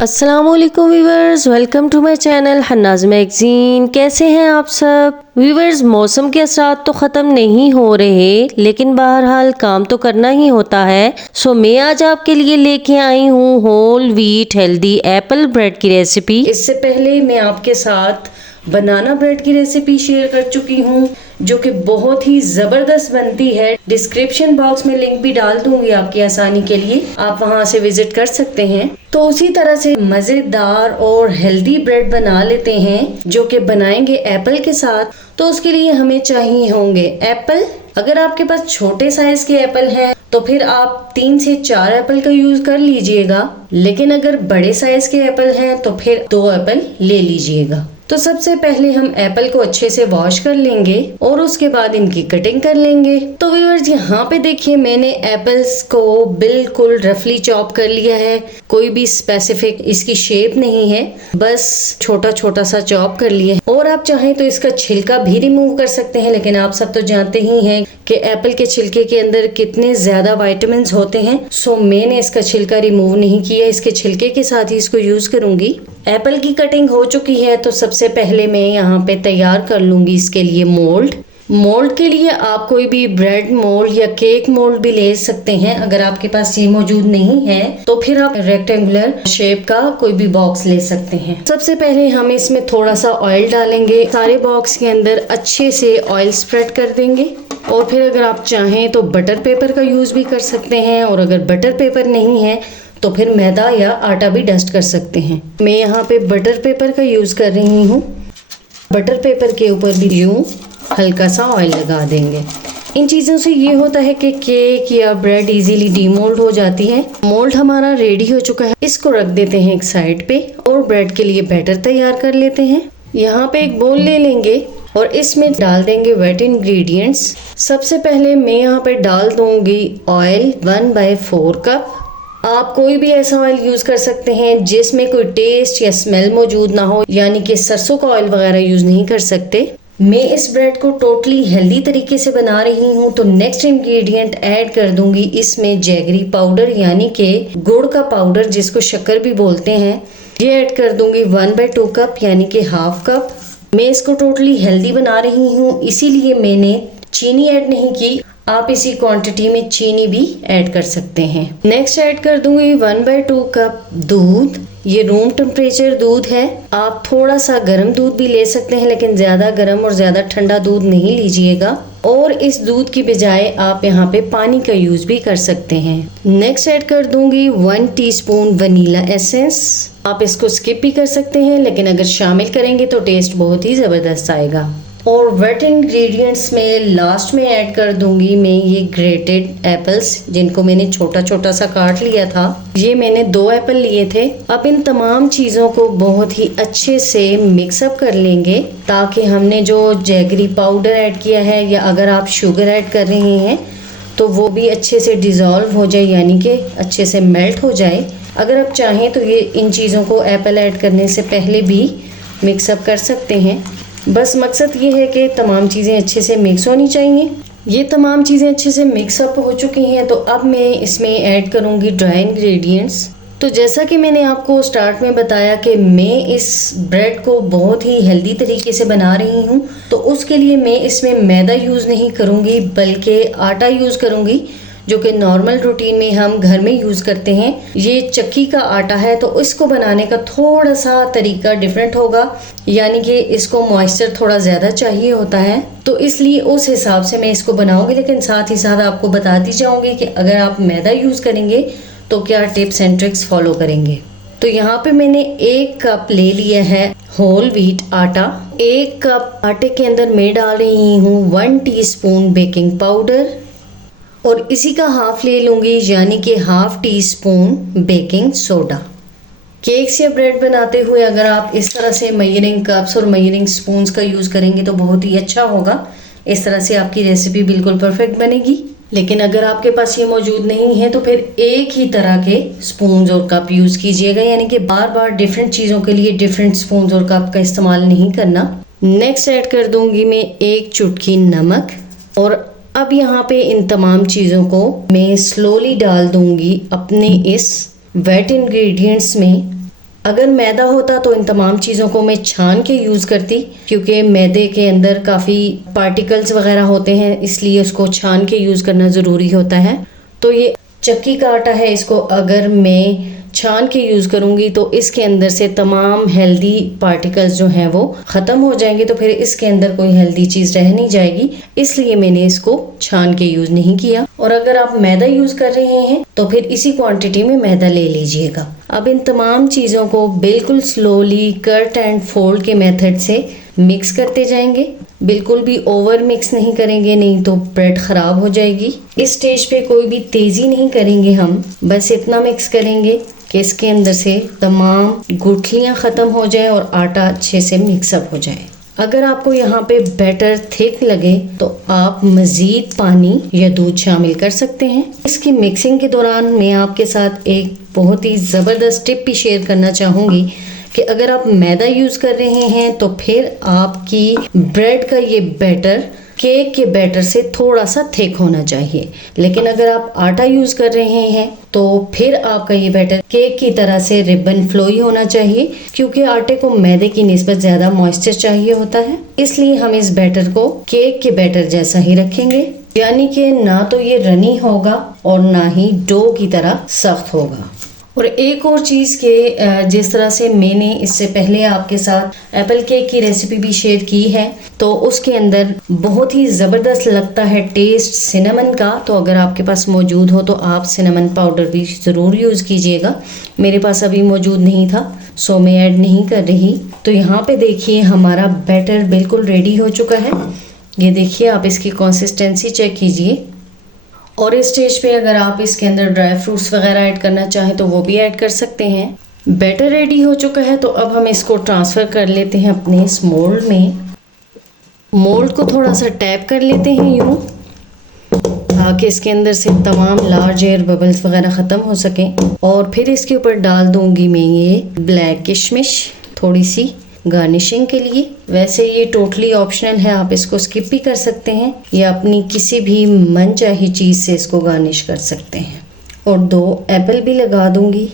अस्सलामुअलैकुम viewers, welcome to my channel Hannah's magazine. कैसे हैं आप सब व्यूवर्स? मौसम के असरात तो ख़त्म नहीं हो रहे, लेकिन बहरहाल काम तो करना ही होता है। सो मैं आज आपके लिए लेके आई हूँ whole wheat healthy apple bread की रेसिपी। इससे पहले मैं आपके साथ बनाना ब्रेड की रेसिपी शेयर कर चुकी हूँ, जो कि बहुत ही ज़बरदस्त बनती है। डिस्क्रिप्शन बॉक्स में लिंक भी डाल दूंगी आपकी आसानी के लिए, आप वहां से विजिट कर सकते हैं। तो उसी तरह से मज़ेदार और हेल्दी ब्रेड बना लेते हैं, जो कि बनाएंगे एप्पल के साथ। तो उसके लिए हमें चाहिए होंगे एप्पल। अगर आपके पास छोटे साइज के एप्पल हैं तो फिर आप 3 से 4 एप्पल का यूज कर लीजिएगा, लेकिन अगर बड़े साइज के एप्पल हैं तो फिर 2 एप्पल ले लीजिएगा। तो सबसे पहले हम एप्पल को अच्छे से वॉश कर लेंगे और उसके बाद इनकी कटिंग कर लेंगे। तो व्यूअर्स, यहाँ पे देखिए मैंने एप्पल्स को बिल्कुल रफली चॉप कर लिया है। कोई भी स्पेसिफिक इसकी शेप नहीं है, बस छोटा छोटा सा चॉप कर लिया है। और आप चाहें तो इसका छिलका भी रिमूव कर सकते हैं, लेकिन आप सब तो जानते ही हैं कि एप्पल के छिलके के अंदर कितने ज्यादा विटामिन होते हैं। सो मैंने इसका छिलका रिमूव नहीं किया, इसके छिलके के साथ ही इसको यूज करूंगी। एप्पल की कटिंग हो चुकी है, तो सबसे पहले मैं यहाँ पे तैयार कर लूंगी इसके लिए मोल्ड। मोल्ड के लिए आप कोई भी ब्रेड मोल्ड या केक मोल्ड भी ले सकते हैं। अगर आपके पास ये मौजूद नहीं है तो फिर आप रेक्टेंगुलर शेप का कोई भी बॉक्स ले सकते हैं। सबसे पहले हम इसमें थोड़ा सा ऑयल डालेंगे, सारे बॉक्स के अंदर अच्छे से ऑयल स्प्रेड कर देंगे। और फिर अगर आप चाहें तो बटर पेपर का यूज भी कर सकते हैं, और अगर बटर पेपर नहीं है तो फिर मैदा या आटा भी डस्ट कर सकते हैं। मैं यहाँ पे बटर पेपर का यूज कर रही हूँ। बटर पेपर के ऊपर भी यूं हल्का सा ऑयल लगा देंगे। इन चीज़ों से ये होता है कि केक या ब्रेड इजीली डीमोल्ड हो जाती है। मोल्ड हमारा रेडी हो चुका है, इसको रख देते हैं एक साइड पे और ब्रेड के लिए बैटर तैयार कर लेते हैं। यहाँ पे एक बोल ले लेंगे और इसमें डाल देंगे वेट इंग्रेडिएंट्स। सबसे पहले मैं यहाँ पे डाल दूंगी ऑयल 1/4 कप। आप कोई भी ऐसा ऑयल यूज कर सकते हैं जिसमें कोई टेस्ट या स्मेल मौजूद ना हो, यानी कि सरसों का ऑयल वगैरह यूज नहीं कर सकते। मैं इस ब्रेड को टोटली हेल्दी तरीके से बना रही हूँ, तो नेक्स्ट इंग्रेडिएंट ऐड कर दूंगी इसमें जैगरी पाउडर, यानी कि गुड़ का पाउडर जिसको शक्कर भी बोलते हैं। ये ऐड कर दूंगी 1/2 कप, यानी कि हाफ कप। मैं इसको टोटली हेल्दी बना रही हूँ, इसीलिए मैंने चीनी ऐड नहीं की। आप इसी क्वांटिटी में चीनी भी ऐड कर सकते हैं। नेक्स्ट ऐड कर दूंगी 1/2 कप दूध। ये रूम टेम्परेचर दूध है। आप थोड़ा सा गर्म दूध भी ले सकते हैं, लेकिन ज्यादा गर्म और ज्यादा ठंडा दूध नहीं लीजिएगा। और इस दूध की बजाय आप यहाँ पे पानी का यूज भी कर सकते हैं। नेक्स्ट ऐड कर दूंगी 1 टीस्पून वनीला एसेंस। आप इसको स्किप भी कर सकते हैं, लेकिन अगर शामिल करेंगे तो टेस्ट बहुत ही जबरदस्त आएगा। और वेट इंग्रेडिएंट्स में लास्ट में ऐड कर दूंगी मैं ये ग्रेटेड एप्पल्स, जिनको मैंने छोटा छोटा सा काट लिया था। ये मैंने 2 एप्पल लिए थे। अब इन तमाम चीज़ों को बहुत ही अच्छे से मिक्सअप कर लेंगे, ताकि हमने जो जैगरी पाउडर ऐड किया है या अगर आप शुगर ऐड कर रहे हैं तो वो भी अच्छे से डिज़ोल्व हो जाए, यानी कि अच्छे से मेल्ट हो जाए। अगर आप चाहें तो ये इन चीज़ों को एप्पल ऐड करने से पहले भी मिक्सअप कर सकते हैं। बस मकसद ये है कि तमाम चीज़ें अच्छे से मिक्स होनी चाहिए। ये तमाम चीज़ें अच्छे से मिक्सअप हो चुकी हैं, तो अब मैं इसमें ऐड करूँगी ड्राई इंग्रेडिएंट्स। तो जैसा कि मैंने आपको स्टार्ट में बताया कि मैं इस ब्रेड को बहुत ही हेल्दी तरीके से बना रही हूँ, तो उसके लिए मैं इसमें मैदा यूज़ नहीं करूँगी, बल्कि आटा यूज़ करूँगी, जो कि नॉर्मल रूटीन में हम घर में यूज़ करते हैं। ये चक्की का आटा है, तो इसको बनाने का थोड़ा सा तरीका डिफरेंट होगा, यानी कि इसको मॉइस्चर थोड़ा ज़्यादा चाहिए होता है, तो इसलिए उस हिसाब से मैं इसको बनाऊंगी। लेकिन साथ ही साथ आपको बताती जाऊंगी कि अगर आप मैदा यूज़ करेंगे तो क्या टिप्स एंड ट्रिक्स फॉलो करेंगे। तो यहाँ पे मैंने 1 कप ले लिया है होल व्हीट आटा। 1 कप आटे के अंदर मैं डाल रही हूँ 1 टीस्पून बेकिंग पाउडर, और इसी का हाफ ले लूँगी, यानी कि half teaspoon baking soda. Cakes या ब्रेड बनाते हुए अगर आप इस तरह से मेजरिंग कप्स और मेजरिंग स्पून्स का यूज़ करेंगे तो बहुत ही अच्छा होगा। इस तरह से आपकी रेसिपी बिल्कुल परफेक्ट बनेगी। लेकिन अगर आपके पास ये मौजूद नहीं है तो फिर एक ही तरह के स्पून्स और कप यूज़ कीजिएगा, यानी कि बार बार डिफरेंट चीज़ों के लिए डिफरेंट स्पून्स और कप का इस्तेमाल नहीं करना। नेक्स्ट ऐड कर दूँगी मैं 1 चुटकी नमक। और अब यहाँ पे इन तमाम चीज़ों को मैं स्लोली डाल दूँगी अपने इस वेट इंग्रेडिएंट्स में। अगर मैदा होता तो इन तमाम चीज़ों को मैं छान के यूज़ करती, क्योंकि मैदे के अंदर काफ़ी पार्टिकल्स वगैरह होते हैं, इसलिए उसको छान के यूज़ करना ज़रूरी होता है। तो ये चक्की का आटा है, इसको अगर मैं छान के यूज़ करूँगी तो इसके अंदर से तमाम हेल्दी पार्टिकल्स जो हैं वो ख़त्म हो जाएंगे, तो फिर इसके अंदर कोई हेल्दी चीज़ रह नहीं जाएगी, इसलिए मैंने इसको छान के यूज़ नहीं किया। और अगर आप मैदा यूज़ कर रहे हैं तो फिर इसी क्वांटिटी में मैदा ले लीजिएगा। अब इन तमाम चीज़ों को बिल्कुल स्लोली कट एंड फोल्ड के मेथड से मिक्स करते जाएंगे, बिल्कुल भी ओवर मिक्स नहीं करेंगे, नहीं तो ब्रेड ख़राब हो जाएगी। इस स्टेज पे कोई भी तेज़ी नहीं करेंगे, हम बस इतना मिक्स करेंगे कि इसके अंदर से तमाम गुठलियाँ ख़त्म हो जाए और आटा अच्छे से मिक्सअप हो जाए। अगर आपको यहाँ पे बैटर थिक लगे तो आप मज़ीद पानी या दूध शामिल कर सकते हैं। इसकी मिक्सिंग के दौरान मैं आपके साथ एक बहुत ही ज़बरदस्त टिप भी शेयर करना चाहूँगी कि अगर आप मैदा यूज़ कर रहे हैं तो फिर आपकी ब्रेड का ये बैटर केक के बैटर से थोड़ा सा थिक होना चाहिए, लेकिन अगर आप आटा यूज़ कर रहे हैं तो फिर आपका ये बैटर केक की तरह से रिबन फ्लोई होना चाहिए, क्योंकि आटे को मैदे की निस्बत ज़्यादा मॉइस्चर चाहिए होता है। इसलिए हम इस बैटर को केक के बैटर जैसा ही रखेंगे, यानी कि ना तो ये रनी होगा और ना ही डो की तरह सख्त होगा। और एक और चीज़ के जिस तरह से मैंने इससे पहले आपके साथ एप्पल केक की रेसिपी भी शेयर की है, तो उसके अंदर बहुत ही ज़बरदस्त लगता है टेस्ट सिनेमन का। तो अगर आपके पास मौजूद हो तो आप सिनेमन पाउडर भी ज़रूर यूज़ कीजिएगा। मेरे पास अभी मौजूद नहीं था, सो मैं ऐड नहीं कर रही। तो यहाँ पे देखिए हमारा बैटर बिल्कुल रेडी हो चुका है। ये देखिए, आप इसकी कंसिस्टेंसी चेक कीजिए। और इस स्टेज पे अगर आप इसके अंदर ड्राई फ्रूट्स वगैरह ऐड करना चाहें तो वो भी ऐड कर सकते हैं। बैटर रेडी हो चुका है, तो अब हम इसको ट्रांसफ़र कर लेते हैं अपने इस मोल्ड में। मोल्ड को थोड़ा सा टैप कर लेते हैं यूँ, ताकि इसके अंदर से तमाम लार्ज एयर बबल्स वगैरह ख़त्म हो सकें। और फिर इसके ऊपर डाल दूँगी मैं ये ब्लैक किशमिश थोड़ी सी गार्निशिंग के लिए। वैसे ये टोटली ऑप्शनल है, आप इसको स्किप भी कर सकते हैं या अपनी किसी भी मनचाही चीज़ से इसको गार्निश कर सकते हैं। और 2 एप्पल भी लगा दूंगी,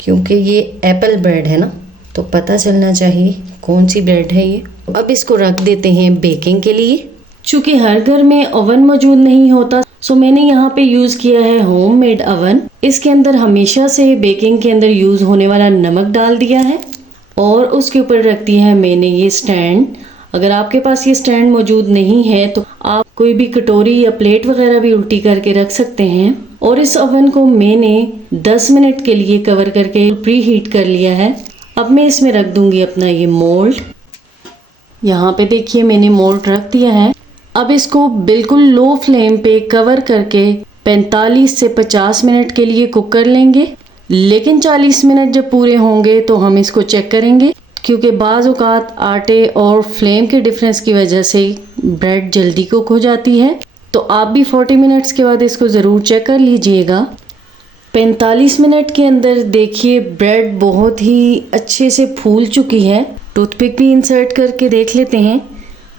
क्योंकि ये एप्पल ब्रेड है ना, तो पता चलना चाहिए कौन सी ब्रेड है ये। अब इसको रख देते हैं बेकिंग के लिए। चूँकि हर घर में ओवन मौजूद नहीं होता, सो मैंने यहाँ पे यूज़ किया है होममेड ओवन। इसके अंदर हमेशा से बेकिंग के अंदर यूज़ होने वाला नमक डाल दिया है और उसके ऊपर रख दिया है मैंने ये स्टैंड। अगर आपके पास ये स्टैंड मौजूद नहीं है तो आप कोई भी कटोरी या प्लेट वगैरह भी उल्टी करके रख सकते हैं। और इस ओवन को मैंने 10 मिनट के लिए कवर करके प्री हीट कर लिया है। अब मैं इसमें रख दूंगी अपना ये मोल्ड। यहाँ पे देखिए मैंने मोल्ड रख दिया है। अब इसको बिल्कुल लो फ्लेम पे कवर करके 45 से 50 मिनट के लिए कुक कर लेंगे। लेकिन 40 मिनट जब पूरे होंगे तो हम इसको चेक करेंगे, क्योंकि बाज़ औक़ात आटे और फ्लेम के डिफरेंस की वजह से ब्रेड जल्दी कुक हो जाती है। तो आप भी 40 मिनट्स के बाद इसको ज़रूर चेक कर लीजिएगा। 45 मिनट के अंदर देखिए ब्रेड बहुत ही अच्छे से फूल चुकी है। टूथपिक भी इंसर्ट करके देख लेते हैं।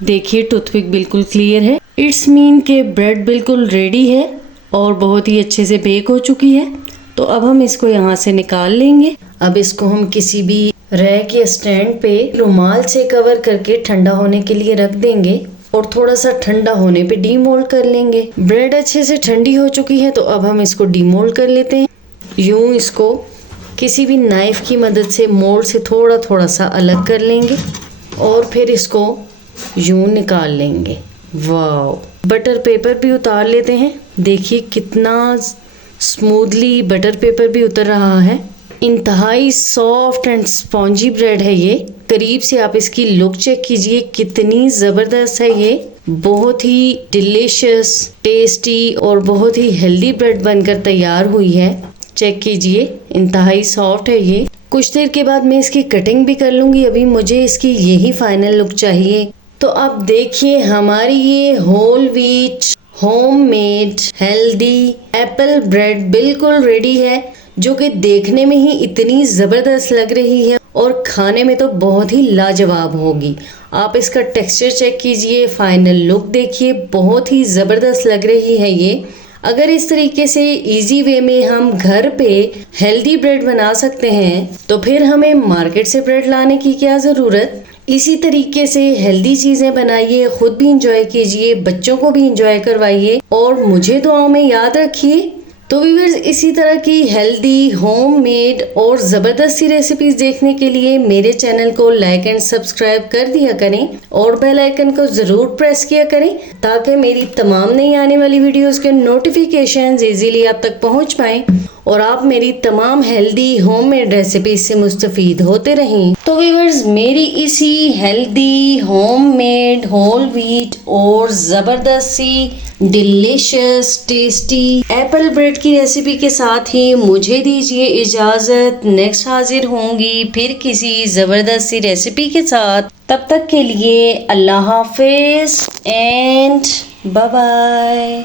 देखिए टूथपिक बिल्कुल क्लियर है। इट्स मीन के ब्रेड बिल्कुल रेडी है और बहुत ही अच्छे से बेक हो चुकी है। तो अब हम इसको यहाँ से निकाल लेंगे। अब इसको हम किसी भी रैक या स्टैंड पे रुमाल से कवर करके ठंडा होने के लिए रख देंगे और थोड़ा सा ठंडा होने पे डीमोल्ड कर लेंगे। ब्रेड अच्छे से ठंडी हो चुकी है, तो अब हम इसको डीमोल्ड कर लेते हैं। यूँ इसको किसी भी नाइफ़ की मदद से मोल्ड से थोड़ा थोड़ा सा अलग कर लेंगे और फिर इसको यूँ निकाल लेंगे। वाह, बटर पेपर भी उतार लेते हैं। देखिए कितना स्मूथली बटर पेपर भी उतर रहा है। इंतहाई सॉफ्ट एंड स्पॉन्जी ब्रेड है ये। करीब से आप इसकी लुक चेक कीजिए, कितनी ज़बरदस्त है ये। बहुत ही डिलीशियस, टेस्टी और बहुत ही हेल्दी ब्रेड बनकर तैयार हुई है। चेक कीजिए, इंतहाई सॉफ्ट है ये। कुछ देर के बाद मैं इसकी कटिंग भी कर लूँगी। अभी मुझे इसकी यही फाइनल लुक चाहिए। तो अब देखिए हमारी ये whole wheat homemade healthy apple bread बिल्कुल रेडी है, जो कि देखने में ही इतनी ज़बरदस्त लग रही है और खाने में तो बहुत ही लाजवाब होगी। आप इसका टेक्सचर चेक कीजिए, फाइनल लुक देखिए, बहुत ही ज़बरदस्त लग रही है ये। अगर इस तरीके से इजी वे में हम घर पे हेल्दी ब्रेड बना सकते हैं तो फिर हमें मार्केट से ब्रेड लाने की क्या ज़रूरत। इसी तरीके से हेल्दी चीज़ें बनाइए, खुद भी इंजॉय कीजिए, बच्चों को भी इंजॉय करवाइए और मुझे दुआओं में याद रखिए। तो व्यूअर्स, इसी तरह की हेल्दी, होममेड और ज़बरदस्ती रेसिपीज़ देखने के लिए मेरे चैनल को लाइक एंड सब्सक्राइब कर दिया करें और बेल आइकन को ज़रूर प्रेस किया करें ताकि मेरी तमाम नई आने वाली वीडियोस के नोटिफिकेशंस इजीली आप तक पहुंच पाएं और आप मेरी तमाम हेल्दी होममेड रेसिपीज से मुस्तफ़ीद होते रहें। तो व्यूअर्स, मेरी इसी हेल्दी, होममेड, होल व्हीट और ज़बरदस्ती डिलीशियस टेस्टी एप्पल ब्रेड की रेसिपी के साथ ही मुझे दीजिए इजाज़त। नेक्स्ट हाजिर होंगी फिर किसी ज़बरदस्ती रेसिपी के साथ। तब तक के लिए अल्लाह हाफिज़ एंड बाय बाय।